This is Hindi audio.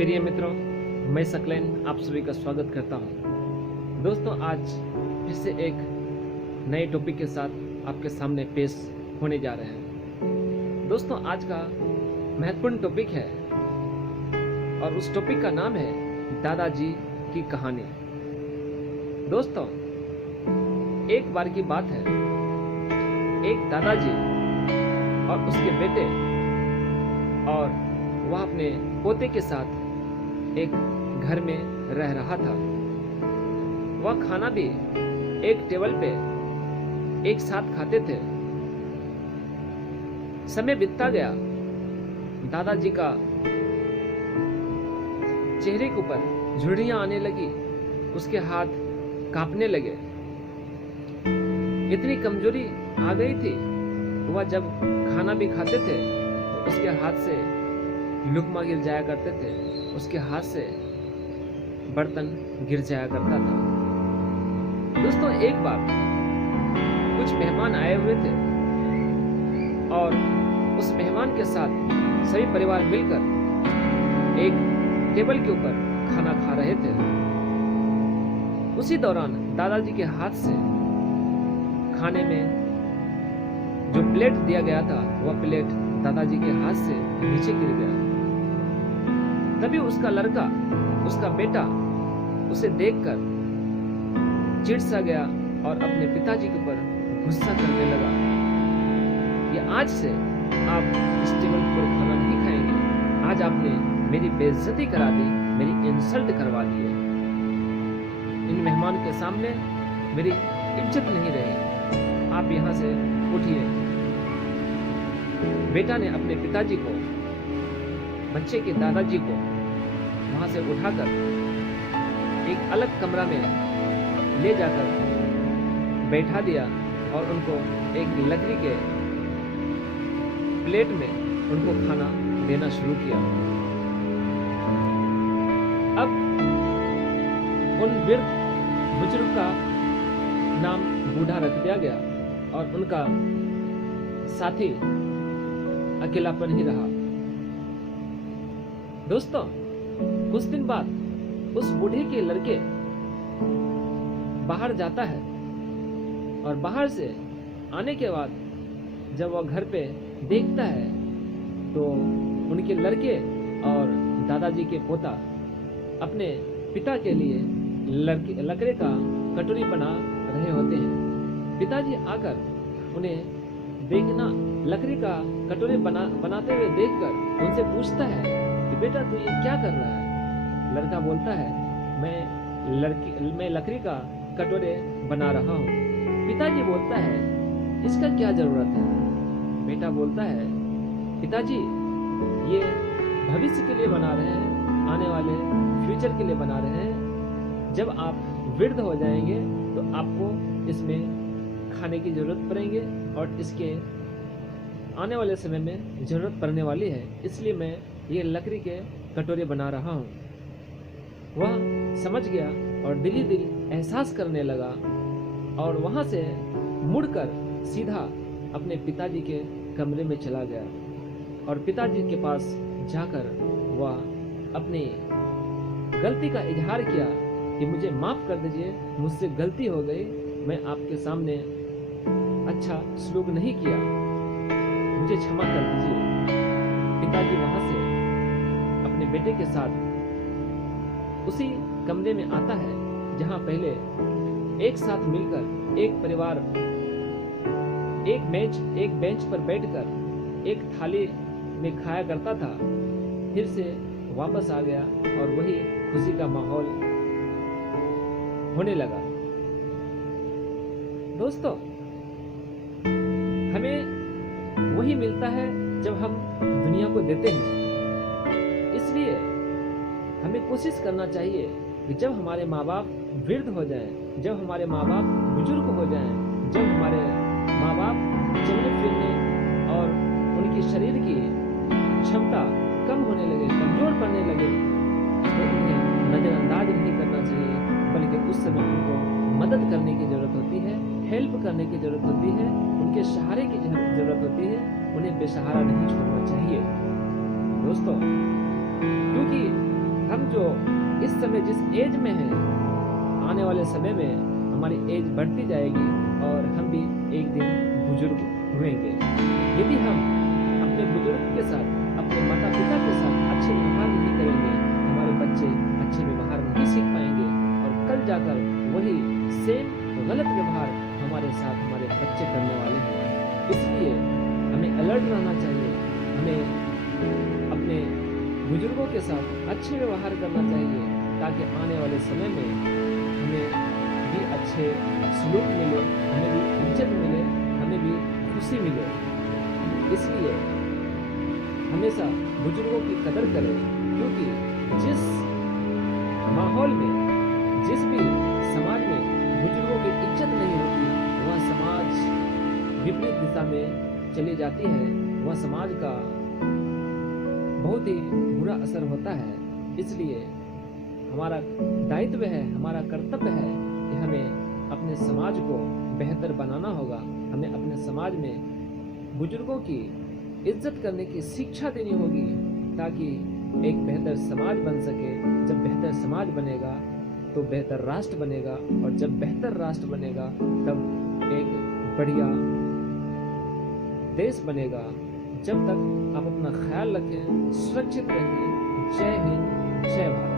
प्रिय मित्रों, मैं सकलैन आप सभी का स्वागत करता हूं। दोस्तों, आज फिर से एक नए टॉपिक के साथ आपके सामने पेश होने जा रहे हैं। दोस्तों, आज का महत्वपूर्ण टॉपिक है और उस टॉपिक का नाम है दादाजी की कहानी। दोस्तों, एक बार की बात है, एक दादाजी और उसके बेटे और वह अपने पोते के साथ एक घर में रह रहा था। वह खाना भी एक टेबल पे एक साथ खाते थे। समय बीतता गया, दादाजी का चेहरे के ऊपर झुर्रियां आने लगी, उसके हाथ कांपने लगे। इतनी कमजोरी आ गई थी, वह जब खाना भी खाते थे तो उसके हाथ से लुकमा गिर जाया करते थे, उसके हाथ से बर्तन गिर जाया करता था। दोस्तों, एक बार कुछ मेहमान आए हुए थे और उस मेहमान के साथ सभी परिवार मिलकर एक टेबल के ऊपर खाना खा रहे थे। उसी दौरान दादाजी के हाथ से खाने में जो प्लेट दिया गया था, वह प्लेट दादाजी के हाथ से नीचे गिर गया। तभी उसका लड़का, उसका बेटा उसे देखकर चिढ़ सा गया और अपने पिताजी के ऊपर गुस्सा करने लगा कि आज से आप इस टेबल पर खाना नहीं खाएंगे। आज आपने मेरी बेइज्जती करा दी, मेरी इंसल्ट करवा दी है। इन मेहमान के सामने मेरी इज्जत नहीं रही, आप यहाँ से उठिए। बेटा ने अपने पिताजी को, बच्चे के दादाजी को वहां से उठाकर एक अलग कमरा में ले जाकर बैठा दिया और उनको एक लकड़ी के प्लेट में उनको खाना देना शुरू किया। अब उन वृद्ध बुजुर्ग का नाम बूढ़ा रख दिया गया और उनका साथी अकेलापन ही रहा। दोस्तों, कुछ दिन बाद उस बूढ़े के लड़के बाहर जाता है और बाहर से आने के बाद जब वह घर पे देखता है तो उनके लड़के और दादाजी के पोता अपने पिता के लिए लकड़े का कटोरी बना रहे होते हैं। पिताजी आकर उन्हें देखना, लकड़ी का कटोरे बनाते हुए देखकर उनसे पूछता है कि बेटा, तू ये क्या कर रहा है? लड़का बोलता है, मैं लकड़ी का कटोरे बना रहा हूँ। पिताजी बोलता है, इसका क्या जरूरत है? बेटा बोलता है, पिताजी ये भविष्य के लिए बना रहे हैं, आने वाले फ्यूचर के लिए बना रहे हैं। जब आप वृद्ध हो जाएंगे तो आपको इसमें खाने की जरूरत पड़ेंगे और इसके आने वाले समय में जरूरत पड़ने वाली है, इसलिए मैं ये लकड़ी के कटोरे बना रहा हूँ। वह समझ गया और दिली दिल एहसास करने लगा और वहाँ से मुड़कर सीधा अपने पिताजी के कमरे में चला गया और पिताजी के पास जाकर वह अपनी गलती का इजहार किया कि मुझे माफ़ कर दीजिए, मुझसे गलती हो गई, मैं आपके सामने अच्छा सलूक नहीं किया, मुझे क्षमा कर दीजिए। पिताजी वहां से अपने बेटे के साथ उसी कमरे में आता है जहां पहले एक साथ मिलकर एक परिवार एक बेंच पर बैठकर एक थाली में खाया करता था। फिर से वापस आ गया और वही खुशी का माहौल होने लगा। दोस्तों, हमें वही मिलता है जब हम दुनिया को देते हैं। इसलिए हमें कोशिश करना चाहिए कि जब हमारे माँ बाप वृद्ध हो जाएं, जब हमारे माँ बाप बुजुर्ग हो जाएं, जब हमारे माँ बाप चलने फिरने और उनकी शरीर की क्षमता कम होने लगे, कमजोर पड़ने लगे, तो उन्हें नज़रअंदाज नहीं करना चाहिए, बल्कि उस समय उनको मदद करने की जरूरत होती है, हेल्प करने की जरूरत होती है, उनके सहारे की जरूरत होती है। उन्हें बेसहारा नहीं छोड़ना चाहिए दोस्तों, क्योंकि समय जिस एज में है, आने वाले समय में हमारी एज बढ़ती जाएगी और हम भी एक दिन बुजुर्ग हुएंगे। यदि हम अपने बुजुर्ग के साथ, अपने माता पिता के साथ अच्छे व्यवहार नहीं करेंगे, हमारे बच्चे अच्छे व्यवहार नहीं सीख पाएंगे और कल जाकर वही सेम गलत व्यवहार हमारे साथ हमारे बच्चे करने वाले हैं। इसलिए हमें अलर्ट रहना चाहिए, हमें अपने बुजुर्गों के साथ अच्छे व्यवहार करना चाहिए ताकि आने वाले समय में हमें भी अच्छे सलूक मिले, हमें भी इज्जत मिले, हमें भी खुशी मिले। इसलिए हमेशा बुजुर्गों की कदर करें, क्योंकि जिस माहौल में, जिस भी समाज में बुजुर्गों की इज्जत नहीं होती, वह समाज विपरीत दिशा में चली जाती है, वह समाज का बहुत ही बुरा असर होता है। इसलिए हमारा दायित्व है, हमारा कर्तव्य है कि हमें अपने समाज को बेहतर बनाना होगा। हमें अपने समाज में बुजुर्गों की इज्जत करने की शिक्षा देनी होगी ताकि एक बेहतर समाज बन सके। जब बेहतर समाज बनेगा तो बेहतर राष्ट्र बनेगा, और जब बेहतर राष्ट्र बनेगा तब एक बढ़िया देश बनेगा। जब तक आप अपना ख्याल रखें, सुरक्षित रहिए। जय हिंद, जय भारत।